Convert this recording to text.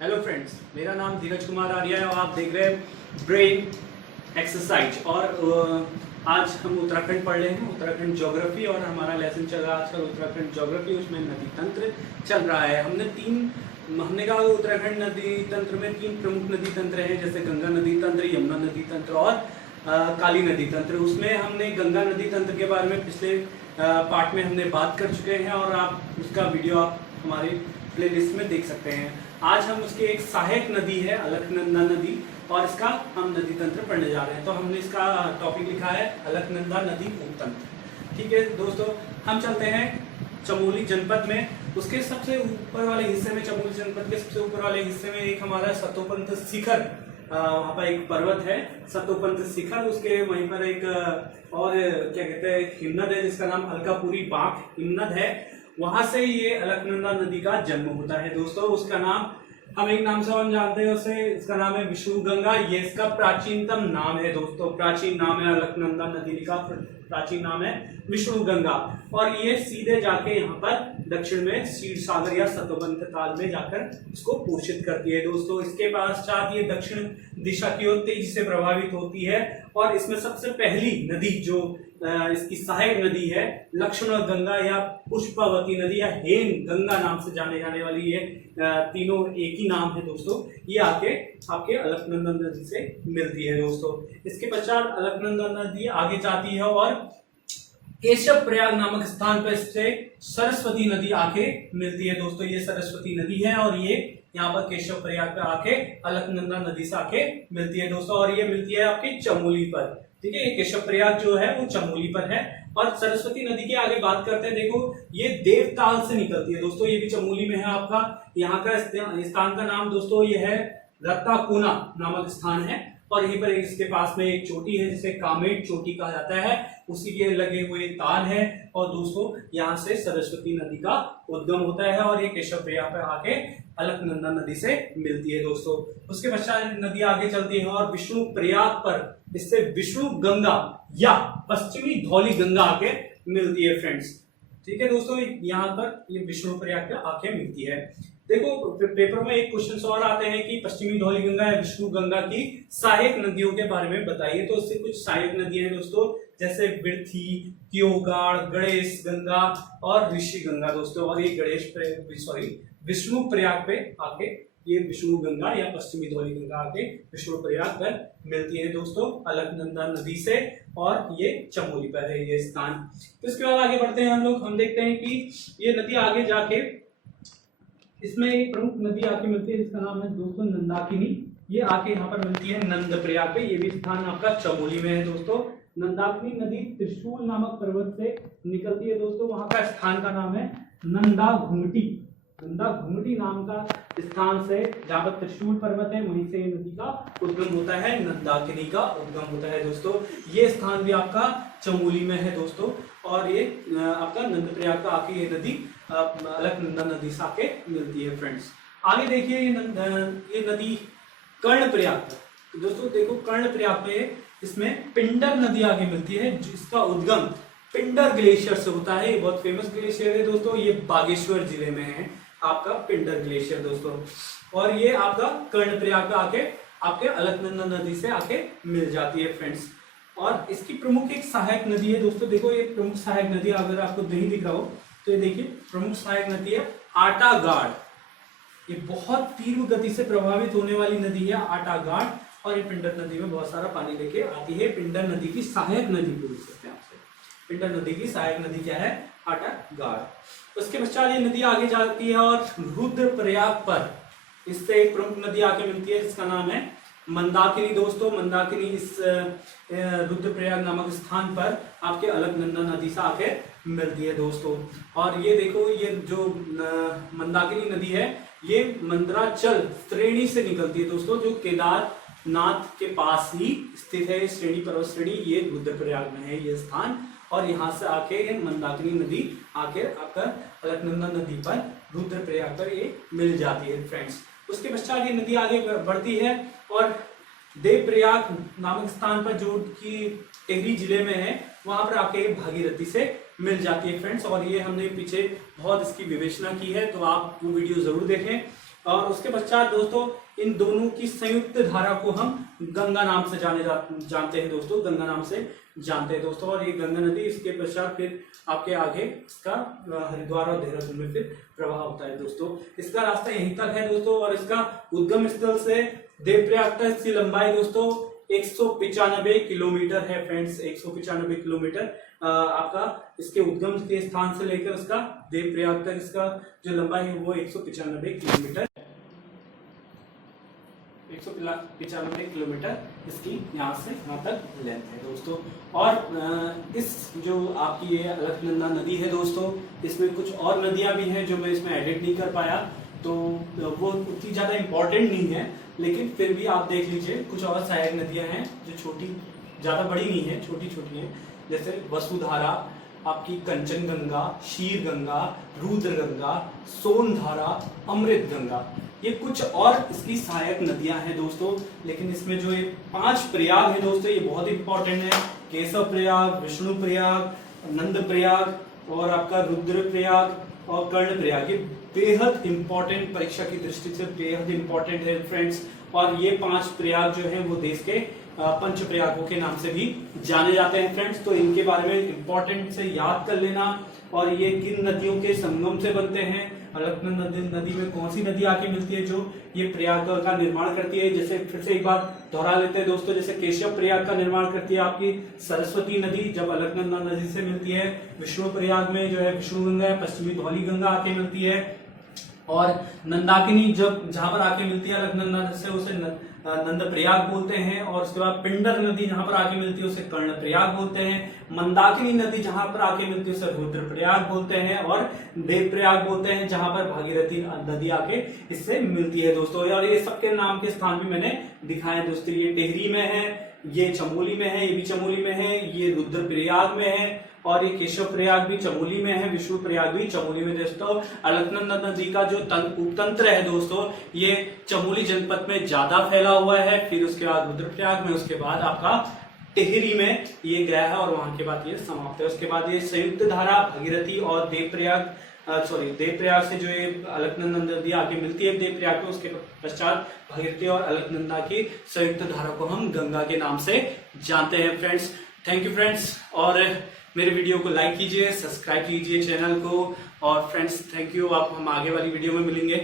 Hello friends, मेरा नाम धीरज कुमार आर्य है और आप देख रहे हैं ब्रेन एक्सरसाइज। और आज हम उत्तराखंड पढ़ रहे हैं, उत्तराखंड ज्योग्राफी। और हमारा लेसन चल रहा है आजकल उत्तराखंड ज्योग्राफी, उसमें नदी तंत्र चल रहा है। हमने कहा उत्तराखंड नदी तंत्र में 3 प्रमुख नदी तंत्र हैं, जैसे गंगा नदी तंत्र, यमुना नदी तंत्र और काली नदी तंत्र। उसमें हमने गंगा नदी तंत्र के बारे में पिछले पार्ट में हमने बात कर चुके हैं और आप उसका वीडियो आप हमारे प्लेलिस्ट में देख सकते हैं। आज हम उसकी एक सहायक नदी है अलकनंदा नदी, और इसका हम नदी तंत्र पढ़ने जा रहे हैं। तो हमने इसका टॉपिक लिखा है अलकनंदा नदी उपतंत्र। ठीक है दोस्तों, हम चलते हैं चमोली जनपद में। उसके सबसे ऊपर वाले हिस्से में, चमोली जनपद के सबसे ऊपर वाले हिस्से में एक हमारा सतोपंथ शिखर, वहाँ पर एक पर्वत है सतोपंथ शिखर। उसके वहीं पर एक और क्या कहते हैं हिमनद है, जिसका नाम अलकापुरी बाग हिमनद है। वहां से ये अलकनंदा नदी का जन्म होता है दोस्तों। उसका नाम हम एक नाम से हम जानते हैं उसे, इसका नाम है विष्णु गंगा। ये इसका प्राचीनतम नाम है दोस्तों, प्राचीन नाम है अलकनंदा नदी का प्राचीन नाम है विष्णु गंगा। और ये सीधे जाके यहाँ पर दक्षिण में क्षीर सागर या सतोपंथ ताल में जाकर इसको पोषित करती है दोस्तों। इसके पश्चात ये दक्षिण दिशा की ओर तेजी से प्रभावित होती है। और इसमें सबसे पहली नदी जो इसकी सहायक नदी है लक्ष्मण गंगा या पुष्पावती नदी या हेम गंगा नाम से जाने जाने वाली, ये तीनों एक ही नाम है दोस्तों। ये आके आपके अलकनंदा नदी से मिलती है दोस्तों। इसके पश्चात अलकनंदा नदी आगे जाती है और केशव प्रयाग नामक स्थान पर इससे सरस्वती नदी आके मिलती है दोस्तों। ये सरस्वती नदी है और ये यहाँ पर केशव प्रयाग पे आके अलकनंदा नदी से आके मिलती है दोस्तों। और ये मिलती है आपकी चमोली पर। ठीक है, केशव प्रयाग जो है वो चमोली पर है। और सरस्वती नदी की आगे बात करते हैं, देखो ये देवताल से निकलती है दोस्तों। ये भी चमोली में है आपका। यहाँ का स्थान का नाम दोस्तों ये है रत्ताकुना नामक स्थान है। और यहीं पर इसके पास में एक चोटी है जिसे कामेट चोटी कहा जाता है, उसी के लगे हुए ताल है। और दोस्तों यहाँ से सरस्वती नदी का उद्गम होता है और ये केशव प्रयाग पर आके अलकनंदा नदी से मिलती है दोस्तों। उसके पश्चात नदी आगे चलती है और विष्णु प्रयाग पर इससे विष्णु गंगा या पश्चिमी धौली गंगा आके मिलती है फ्रेंड्स। ठीक है दोस्तों, यहाँ पर ये विष्णु प्रयाग पे आके मिलती है। देखो पेपर में एक क्वेश्चन और आते हैं कि पश्चिमी धौली गंगा या विष्णु गंगा की सहायक नदियों के बारे में बताइए। तो इससे कुछ सहायक नदियां हैं दोस्तों, जैसे बिरथी, त्योगाड़, गणेश गंगा और ऋषि गंगा दोस्तों। और ये विष्णु प्रयाग पे आके ये विष्णु गंगा या पश्चिमी धौली गंगा आके विष्णु प्रयाग पर मिलती है दोस्तों अलकनंदा नदी से। और ये चमोली पर है ये स्थान। तो इसके बाद आगे बढ़ते हैं हम देखते हैं कि ये नदी आगे जाके इसमें एक प्रमुख नदी आके मिलती है जिसका नाम है दोस्तों नंदाकिनी। ये आके यहाँ पर मिलती है नंद प्रयाग पे। ये भी स्थान आपका चमोली में है दोस्तों। नंदाकिनी नदी त्रिशूल नामक पर्वत से निकलती है दोस्तों। वहां का स्थान का नाम है नंदा घुमटी। नंदा घुमटी नाम का स्थान से, जहाँ पर त्रिशूल पर्वत है, वहीं से नदी का उद्गम होता है, नंदाकिनी का उद्गम होता है दोस्तों। ये स्थान भी आपका चमोली में है दोस्तों। और ये आपका नंद प्रयाग का आके ये नदी अलकनंदा नदी से आके मिलती है फ्रेंड्स। आगे देखिए ये नदी कर्ण प्रयाग दोस्तों। देखो कर्ण प्रयाग पे इसमें पिंडर नदी आगे मिलती है, जिसका उद्गम पिंडर ग्लेशियर से होता है। ये बहुत फेमस ग्लेशियर है दोस्तों। ये बागेश्वर जिले में है आपका पिंडर ग्लेशियर दोस्तों। और ये आपका कर्ण प्रयाग पे आके आपके अलकनंदा नदी से आके मिल जाती है फ्रेंड्स। और इसकी प्रमुख एक सहायक नदी है दोस्तों। देखो ये प्रमुख सहायक नदी, अगर आपको नहीं दिख रहा हो तो ये देखिए प्रमुख सहायक नदी है आटागाड़। ये बहुत तीव्र गति से प्रभावित होने वाली नदी है आटागाड़। और ये पिंडर नदी में बहुत सारा पानी लेके आती है। पिंडर नदी की सहायक नदी बोल सकते हैं आपसे। पिंडर नदी की सहायक नदी क्या है? आटागाड़। उसके पश्चात ये नदी आगे जाती है और रुद्रप्रयाग पर इससे एक प्रमुख नदी आके मिलती है जिसका नाम है मंदाकिनी दोस्तों। मंदाकिनी इस रुद्रप्रयाग नामक स्थान पर आपके अलकनंदा नदी से आके मिलती है दोस्तों। और ये देखो ये जो मंदाकिनी नदी है ये मंदराचल श्रेणी से निकलती है दोस्तों, जो केदारनाथ के पास ही स्थित है। श्रेणी पर्वत श्रेणी ये रुद्रप्रयाग में है ये स्थान। और यहाँ से आके ये मंदाकिनी नदी आके आपका अलकनंदा नदी पर रुद्रप्रयाग पर ये मिल जाती है फ्रेंड्स। उसके पश्चात ये नदी आगे बढ़ती है और देवप्रयाग नामक स्थान पर जो कि टिहरी जिले में है, वहां पर आके भागीरथी से मिल जाती है फ्रेंड्स। और ये हमने पीछे बहुत इसकी विवेचना की है, तो आप वो वीडियो जरूर देखें। और उसके पश्चात दोस्तों इन दोनों की संयुक्त धारा को हम गंगा नाम से जानते हैं दोस्तों, गंगा नाम से जानते हैं दोस्तों। और ये गंगा नदी इसके पश्चात फिर आपके आगे इसका हरिद्वार और देहरादून में फिर प्रवाह होता है दोस्तों। इसका रास्ता यहीं तक है दोस्तों, और इसका उद्गम स्थल से देवप्रयाग तक इसकी लंबाई दोस्तों 195 किलोमीटर है फ्रेंड्स, 195 किलोमीटर आपका इसके उद्गम के स्थान से लेकर इसका देवप्रयाग तक इसका जो लंबाई है वो 195 किलोमीटर, 195 किलोमीटर इसकी यहाँ से यहाँ तक लेंथ है दोस्तों। और इस जो आपकी ये अलकनंदा नदी है दोस्तों, इसमें कुछ और नदियां भी हैं जो मैं इसमें एडिट नहीं कर पाया, तो वो उतनी ज्यादा इंपॉर्टेंट नहीं है, लेकिन फिर भी आप देख लीजिए कुछ और सहायक नदियां हैं जो छोटी, ज्यादा बड़ी नहीं है, छोटी छोटी हैं, जैसे वसुधारा, आपकी कंचन गंगा, शीर गंगा, रुद्र गंगा, सोनधारा, अमृत गंगा, ये कुछ और इसकी सहायक नदियां हैं दोस्तों। लेकिन इसमें जो ये 5 प्रयाग है दोस्तों, ये बहुत इंपॉर्टेंट है। केशव प्रयाग, विष्णु प्रयाग, नंद प्रयाग और आपका रुद्र प्रयाग और कर्ण प्रयाग, ये बेहद इंपॉर्टेंट, परीक्षा की दृष्टि से बेहद इंपॉर्टेंट है फ्रेंड्स। और ये 5 प्रयाग जो है वो देश के पंच प्रयागों के नाम से भी जाने जाते हैं फ्रेंड्स। तो इनके बारे में इंपॉर्टेंट से याद कर लेना। और ये किन नदियों के संगम से बनते हैं, अलकनंदा नदी में कौन सी नदी आके मिलती है जो ये प्रयाग का निर्माण करती है। जैसे फिर से एक बार दोहरा लेते हैं दोस्तों, जैसे केशव प्रयाग का निर्माण करती है आपकी सरस्वती नदी, जब अलकनंदा नदी से मिलती है। विष्णु प्रयाग में जो है विष्णु गंगा, पश्चिमी धौली गंगा आके मिलती है। और नंदाकिनी जब जहां पर आके मिलती है अलकनंदा नदी से, उसे नंद प्रयाग बोलते हैं। और उसके बाद पिंडर नदी जहां पर आके मिलती है उसे कर्ण प्रयाग बोलते हैं। मंदाकिनी नदी जहां पर आके मिलती है उसे रुद्र प्रयाग बोलते हैं। और देव प्रयाग बोलते हैं जहां पर भागीरथी नदी आके इससे मिलती है दोस्तों। और ये सबके नाम के स्थान भी मैंने दिखाए दोस्तों, ये टेहरी में है, ये चमोली में है, ये भी चमोली में है, ये रुद्र प्रयाग में है, और ये केशव प्रयाग भी चमोली में है, विष्णु प्रयाग भी चमोली में दोस्तों। अलकनंदा नदी का जो उपतंत्र है दोस्तों, ये चमोली जनपद में ज्यादा फैला हुआ है, फिर उसके बाद रुद्रप्रयाग में, उसके बाद आपका टेहरी में ये गया है, और वहां के बाद ये समाप्त है। उसके बाद ये संयुक्त धारा भागीरथी और देवप्रयाग से जो ये अलकनंदा नदी आगे मिलती है देवप्रयाग में, उसके पश्चात भागीरथी और अलकनंदा की संयुक्त धारा को हम गंगा के नाम से जानते हैं फ्रेंड्स। थैंक यू फ्रेंड्स, और मेरे वीडियो को लाइक कीजिए, सब्सक्राइब कीजिए चैनल को, और फ्रेंड्स थैंक यू। आप हम आगे वाली वीडियो में मिलेंगे।